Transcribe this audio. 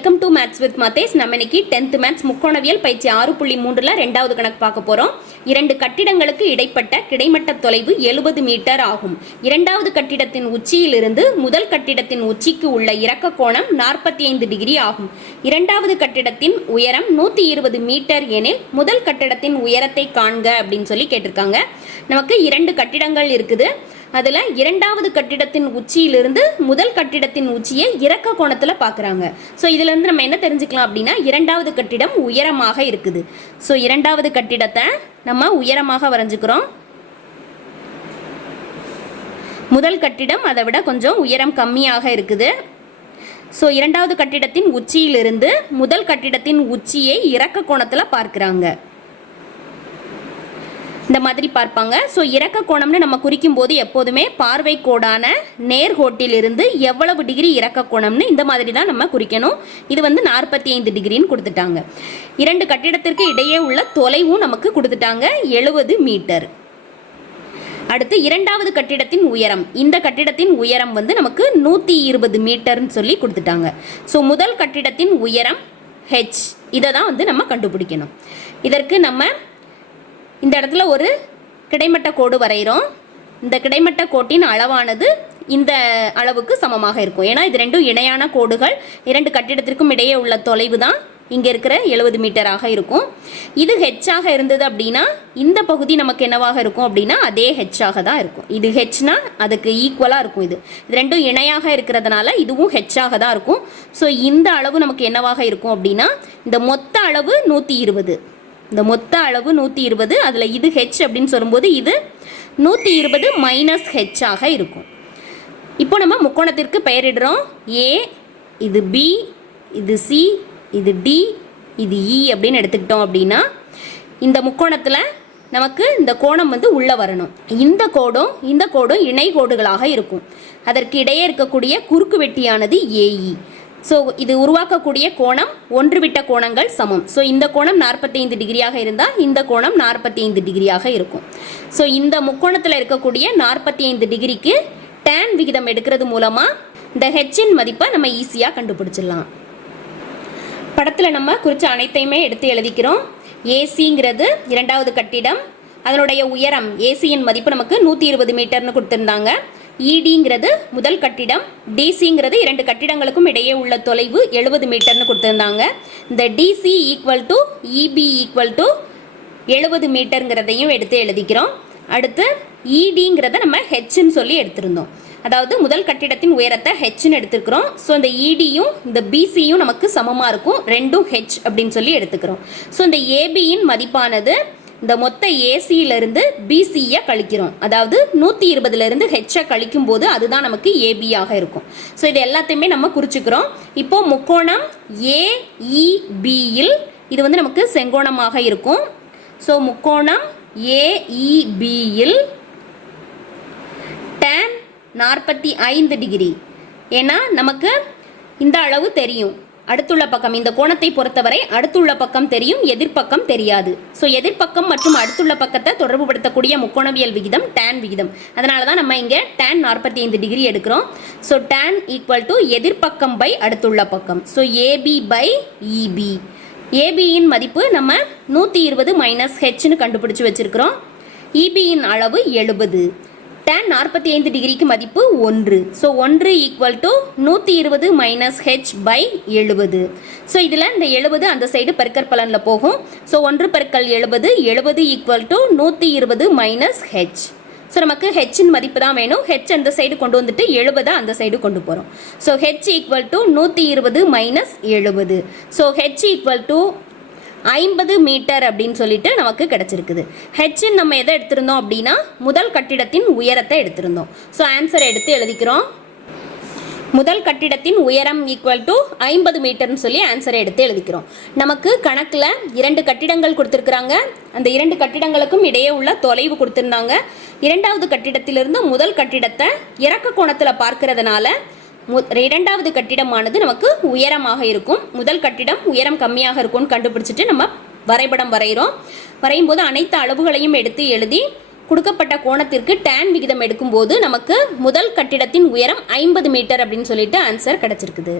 Welcome to maths with Mathes நம்ம இன்னைக்கு tenth maths முக்கோணவியல் பயிற்சி ஆறு புள்ளி மூன்றுல ரெண்டாவது கணக்கு பார்க்க போறோம். இரண்டு கட்டிடங்களுக்கு இடைப்பட்ட கிடைமட்ட தொலைவு எழுபது மீட்டர் ஆகும். இரண்டாவது கட்டிடத்தின் உச்சியிலிருந்து முதல் கட்டிடத்தின் உச்சிக்கு உள்ள இறக்க கோணம் நாற்பத்தி ஐந்து டிகிரி ஆகும். இரண்டாவது கட்டிடத்தின் உயரம் நூத்தி இருபது மீட்டர் எனில் முதல் கட்டிடத்தின் உயரத்தை காண்க அப்படின்னு சொல்லி கேட்டிருக்காங்க. நமக்கு இரண்டு கட்டிடங்கள் இருக்குது. அதில் இரண்டாவது கட்டிடத்தின் உச்சியிலிருந்து முதல் கட்டிடத்தின் உச்சியை இறக்க கோணத்தில் பார்க்குறாங்க ஸோ இதுலேருந்து நம்ம என்ன தெரிஞ்சுக்கலாம் அப்படின்னா இரண்டாவது கட்டிடம் உயரமாக இருக்குது. ஸோ இரண்டாவது கட்டிடத்தை நம்ம உயரமாக வரைஞ்சிக்கிறோம். முதல் கட்டிடம் அதை விட கொஞ்சம் உயரம் கம்மியாக இருக்குது. ஸோ இரண்டாவது கட்டிடத்தின் உச்சியிலிருந்து முதல் கட்டிடத்தின் உச்சியை இறக்க கோணத்தில் பார்க்குறாங்க. இந்த மாதிரி பார்ப்பாங்க. ஸோ இறக்க கோணம்னு நம்ம குறிக்கும் போது எப்போதுமே பார்வை கோடான நேர்கோட்டிலிருந்து எவ்வளவு டிகிரி இறக்க கோணம்னு இந்த மாதிரி தான் நம்ம குறிக்கணும். இது வந்து நாற்பத்தி ஐந்து டிகிரின்னு கொடுத்துட்டாங்க. இரண்டு கட்டிடத்திற்கு இடையே உள்ள தொலைவும் நமக்கு கொடுத்துட்டாங்க. எழுபது மீட்டர். அடுத்து இரண்டாவது கட்டிடத்தின் உயரம். இந்த கட்டிடத்தின் உயரம் வந்து நமக்கு நூற்றி இருபது மீட்டர்னு சொல்லி கொடுத்துட்டாங்க. ஸோ முதல் கட்டிடத்தின் உயரம் ஹெச் இதை தான் வந்து நம்ம கண்டுபிடிக்கணும். இதற்கு நம்ம இந்த இடத்துல ஒரு கிடைமட்ட கோடு வரைகிறோம். இந்த கிடைமட்ட கோட்டின் அளவானது இந்த அளவுக்கு சமமாக இருக்கும். ஏன்னா இது ரெண்டும் இணையான கோடுகள். இரண்டு கட்டிடத்திற்கும் இடையே உள்ள தொலைவு தான் இங்கே இருக்கிற எழுபது மீட்டராக இருக்கும். இது ஹெச்சாக இருந்தது அப்படின்னா இந்த பகுதி நமக்கு என்னவாக இருக்கும் அப்படின்னா அதே ஹெச்சாக தான் இருக்கும். இது ஹெச்னா அதுக்கு ஈக்குவலாக இருக்கும் இது. இது ரெண்டும் இணையாக இருக்கிறதுனால இதுவும் ஹெச்சாக தான் இருக்கும். ஸோ இந்த அளவு நமக்கு என்னவாக இருக்கும் அப்படின்னா இந்த மொத்த அளவு நூற்றி இருபது. இந்த மொத்த அளவு நூற்றி இருபது அதில் இது ஹெச் அப்படின்னு சொல்லும்போது இது நூற்றி இருபது மைனஸ் ஹெச்சாக இருக்கும். இப்போ நம்ம முக்கோணத்திற்கு பெயரிடுறோம். ஏ இது பி இது சி இது டி இது இ அப்படின்னு எடுத்துக்கிட்டோம் அப்படின்னா இந்த முக்கோணத்தில் நமக்கு இந்த கோணம் வந்து உள்ளே வரணும். இந்த கோடும் இந்த கோடும் இணை கோடுகளாக இருக்கும். அதற்கு இடையே இருக்கக்கூடிய குறுக்கு வெட்டியானது ஏஇ ஸோ இது உருவாக்கக்கூடிய கோணம் ஒன்று விட்ட கோணங்கள் சமம். ஸோ இந்த கோணம் நாற்பத்தைந்து டிகிரியாக இருந்தால் இந்த கோணம் நாற்பத்தி ஐந்து டிகிரியாக இருக்கும். ஸோ இந்த முக்கோணத்தில் இருக்கக்கூடிய நாற்பத்தி ஐந்து டிகிரிக்கு டேன் விகிதம் எடுக்கிறது மூலமாக இந்த ஹெச்சின் மதிப்பை நம்ம ஈஸியாக கண்டுபிடிச்சிடலாம். படத்தில் நம்ம குறித்த அனைத்தையுமே எடுத்து எழுதிக்கிறோம். ஏசிங்கிறது இரண்டாவது கட்டிடம். அதனுடைய உயரம் ஏசியின் மதிப்பு நமக்கு நூற்றி இருபது மீட்டர்னு கொடுத்துருந்தாங்க. இடிங்கிறது முதல் கட்டிடம் டிசிங்கிறது இரண்டு கட்டிடங்களுக்கும் இடையே உள்ள தொலைவு எழுபது மீட்டர்னு கொடுத்துருந்தாங்க. இந்த DC equal to EB equal to எழுபது மீட்டருங்கிறதையும் எடுத்து எழுதிக்கிறோம். அடுத்து இடிங்கிறத நம்ம ஹெச்ன்னு சொல்லி எடுத்திருந்தோம். அதாவது முதல் கட்டிடத்தின் உயரத்தை ஹெச்னு எடுத்துக்கிறோம் ஸோ இந்த இடியும் இந்த பிசியும் நமக்கு சமமாக இருக்கும். ரெண்டும் ஹெச் அப்படின்னு சொல்லி எடுத்துக்கிறோம். ஸோ இந்த ஏபியின் மதிப்பானது இந்த மொத்த ஏசியிலிருந்து பிசியை கழிக்கிறோம். அதாவது நூற்றி இருபதுலேருந்து ஹெச்சை கழிக்கும் போது அதுதான் நமக்கு ஏபியாக இருக்கும். ஸோ இது எல்லாத்தையுமே நம்ம குறிச்சுக்கிறோம். இப்போது முக்கோணம் ஏஇபியில் இது வந்து நமக்கு செங்கோணமாக இருக்கும். ஸோ முக்கோணம் ஏஇபியில் டேன் நாற்பத்தி ஐந்து டிகிரி. ஏன்னா நமக்கு இந்த அளவு தெரியும். அடுத்துள்ள பக்கம் இந்த கோணத்தை பொறுத்தவரை அடுத்துள்ள பக்கம் தெரியும் எதிர்ப்பக்கம் தெரியாது. ஸோ எதிர்ப்பக்கம் மற்றும் அடுத்துள்ள பக்கத்தை தொடர்புபடுத்தக்கூடிய முக்கோணவியல் விகிதம் டேன் விகிதம். அதனால தான் நம்ம இங்கே டேன் நாற்பத்தி ஐந்து டிகிரி எடுக்கிறோம். ஸோ டேன் ஈக்குவல் டு எதிர்ப்பக்கம் பை அடுத்துள்ள பக்கம். ஸோ ஏபி பை இபி ஏபியின் மதிப்பு நம்ம நூற்றி இருபது மைனஸ் ஹெச்னு கண்டுபிடிச்சி வச்சிருக்கிறோம். இபியின் அளவு எழுபது. டேன் நாற்பத்தி ஐந்து டிகிரிக்கு மதிப்பு ஒன்று. ஸோ ஒன்று ஈக்குவல் டு நூற்றி இருபது மைனஸ் ஹெச் பை எழுபது. ஸோ இதில் இந்த எழுபது அந்த சைடு பெருக்கற் பலனில் போகும். ஸோ ஒன்று பெருக்கல் எழுபது எழுபது ஈக்குவல் டு நூற்றி இருபது மைனஸ் ஹெச் ஸோ நமக்கு ஹெச்சின் மதிப்பு தான் வேணும். ஹெச் அந்த சைடு கொண்டு வந்துட்டு எழுபதை அந்த சைடு கொண்டு போகிறோம் ஸோ ஹெச் ஈக்குவல் டு நூற்றி இருபது மைனஸ் எழுபது. ஸோ ஹெச் ஈக்குவல் டு ஐம்பது மீட்டர் அப்படின்னு சொல்லிட்டு நமக்கு கிடச்சிருக்குது. ஹெச்ன்னு நம்ம எதை எடுத்திருந்தோம் அப்படின்னா முதல் கட்டிடத்தின் உயரத்தை எடுத்திருந்தோம். ஸோ ஆன்சர் எடுத்து எழுதிக்கிறோம். முதல் கட்டிடத்தின் உயரம் ஈக்குவல் டு ஐம்பது மீட்டர்னு சொல்லி ஆன்சரை எடுத்து எழுதிக்கிறோம். நமக்கு கணக்கில் இரண்டு கட்டிடங்கள் கொடுத்துருக்குறாங்க. அந்த இரண்டு கட்டிடங்களுக்கும் இடையே உள்ள தொலைவு கொடுத்துருந்தாங்க. இரண்டாவது கட்டிடத்திலிருந்து முதல் கட்டிடத்தை இறக்க கோணத்தில் பார்க்கறதுனால இரண்டாவது கட்டிடமானது நமக்கு உயரமாக இருக்கும். முதல் கட்டிடம் உயரம் கம்மியாக இருக்கும்னு கண்டுபிடிச்சிட்டு நம்ம வரைபடம் வரைகிறோம் வரையும் போது அனைத்து அளவுகளையும் எடுத்து எழுதி கொடுக்கப்பட்ட கோணத்திற்கு டேன் விகிதம் எடுக்கும்போது நமக்கு முதல் கட்டிடத்தின் உயரம் ஐம்பது மீட்டர் அப்படின்னு சொல்லிட்டு ஆன்சர் கிடச்சிருக்குது.